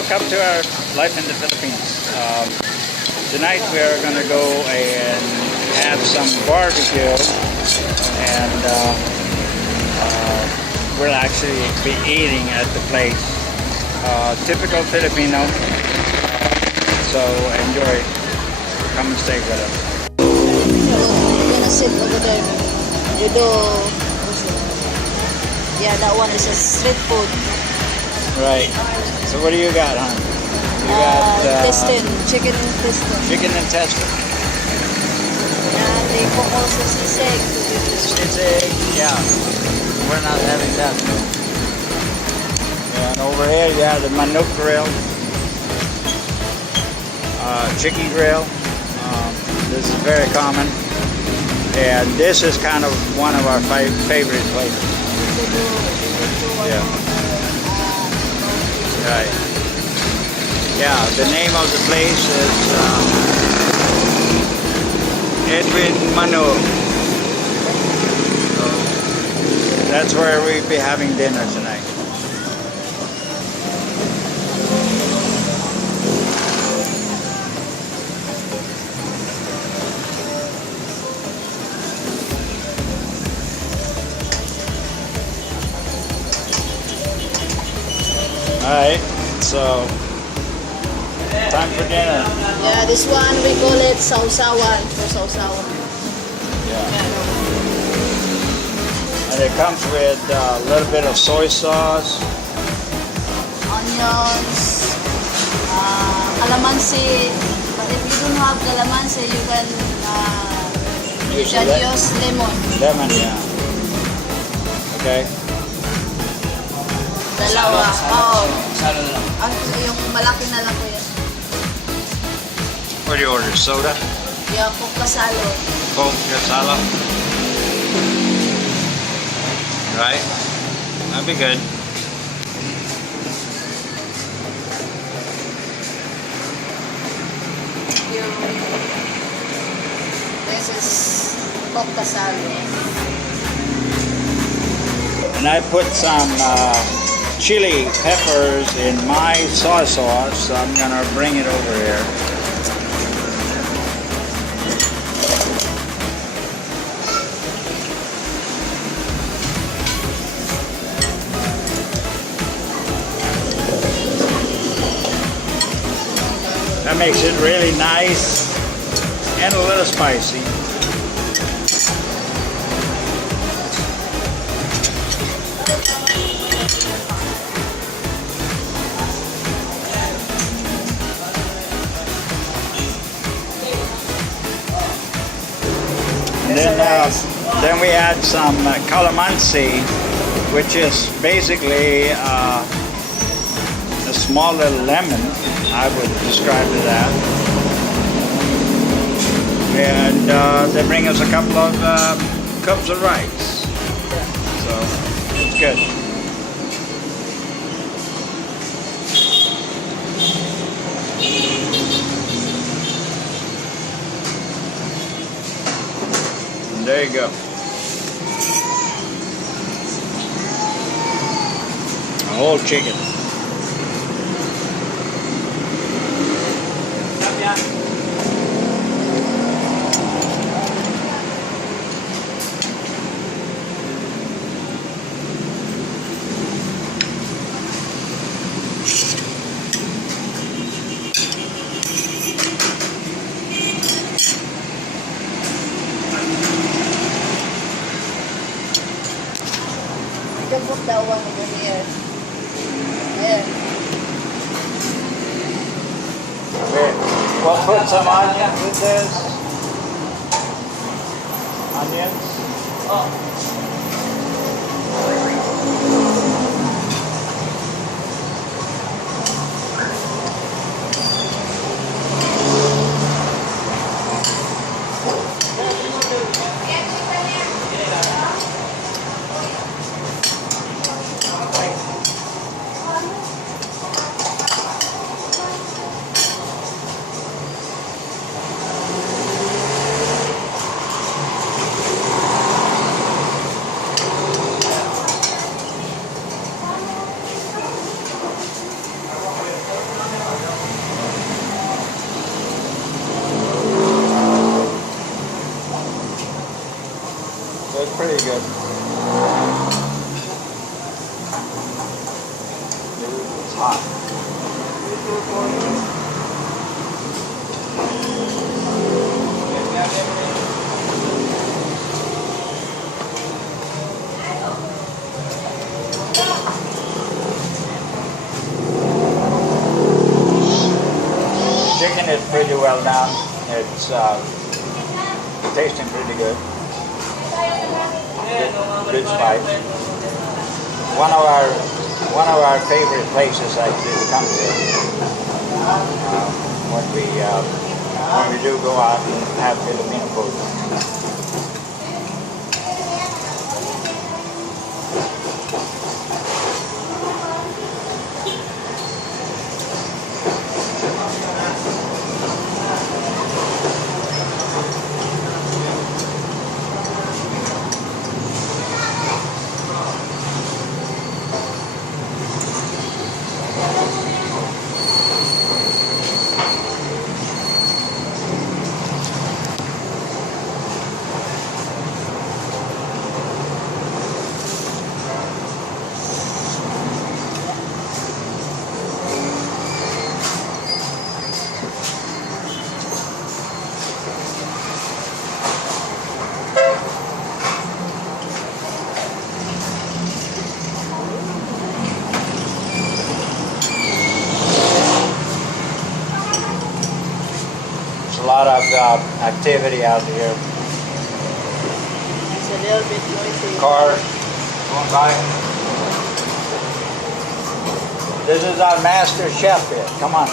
welcome to our life in the Philippines. Tonight we are going to go and have some barbecue, and we'll actually be eating at the place. Typical Filipino, so enjoy. Come and stay with us. You're gonna sit over there. You do. Yeah, that one is a street food. Right. So what do you got, hon? You got intestine, chicken intestine. chicken intestine. And they cook also sisig. Sisig, yeah. We're not having that though. Yeah, and over here you have the manok grill, chicken grill. This is very common, and this is kind of one of our favorite places. Yeah. Right. Yeah, the name of the place is Manok. So that's where we'll be having dinner tonight. Alright, so time for dinner. Yeah, this one we call it sausawan for sausawan. Yeah. And it comes with a little bit of soy sauce, Onions, calamansi. But if you don't have calamansi, you can use lemon. Lemon, yeah. Okay. Dalawa. Oh. Yung malaki na lang ko yan. What do you order? Soda? Yeah, Coke Casalo. Coke Casala? Right? That'd be good. This is Coke Casalo. And I put some chili peppers in my soy sauce, so I'm gonna bring it over here. That makes it really nice and a little spicy. Then we add some calamansi, which is basically a small little lemon, I would describe it as. And they bring us a couple of cups of rice. So it's good. There you go. A whole chicken. You can put that one over here. There. Okay. We'll put some onion with this. Onions. Oh. It's pretty good. It's hot. Chicken is pretty well done. It's tasting pretty good. Good spice. One of our favorite places actually to come to when we do go out and have Filipino food. A lot of activity out here. It's a little bit noisy. Cars going by. This is our master chef here. Come on.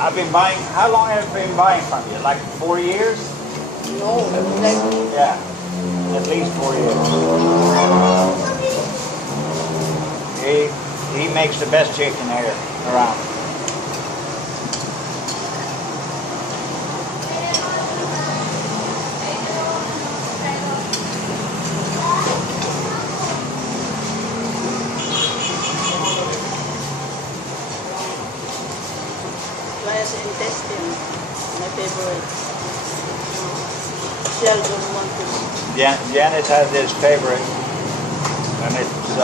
I've been buying. How long have I been buying from you? Like 4 years? No, like Yeah, at least 4 years. He makes the best chicken here around. intestine, my favorite. Shell don't want to. Janice has his favorite, and it's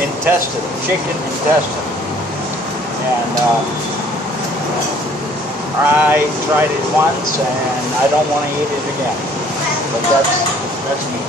intestine, chicken intestine. And I tried it once, and I don't want to eat it again. But that's me.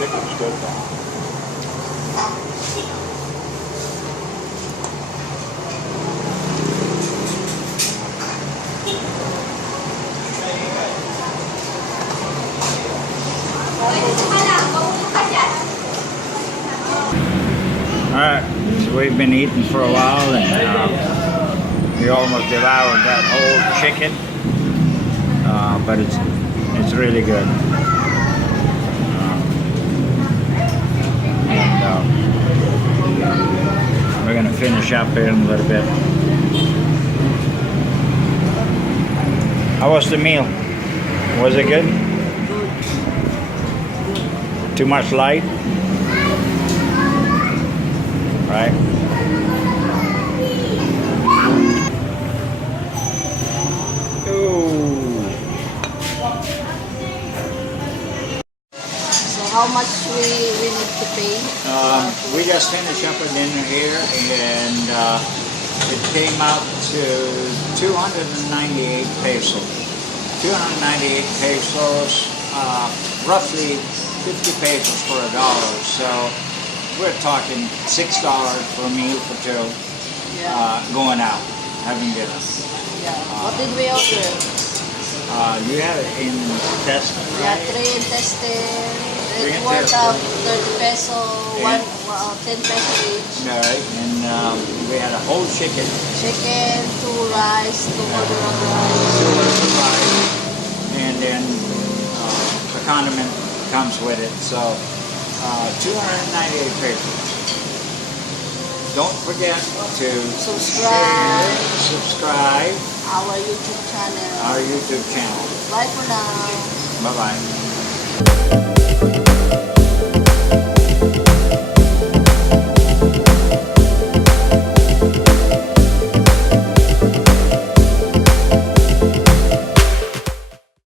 Chicken's good though. Alright, so we've been eating for a while, and we almost devoured that whole chicken, but it's really good. We're going to finish up here in a little bit. How was the meal? Was it good? Too much light? Right? Ooh. So how much we need to pay? We just finished up a dinner here, and it came out to 298 pesos. 298 pesos, roughly 50 pesos for $1. So we're talking $6 for a meal for two, going out, having dinner. Yeah. What did we order? You have it in intestine, Yeah, right? 3 intestine. Three It's worth intestine. of 30 peso, Yeah. 10 peso each. Right, and we had a whole chicken, Chicken, 2 rice, 2 order of two rice. of rice, and then the condiment comes with it. So 298 pesos. Don't forget to Subscribe. share, subscribe Our YouTube channel. our YouTube channel. Bye for now. Bye-bye.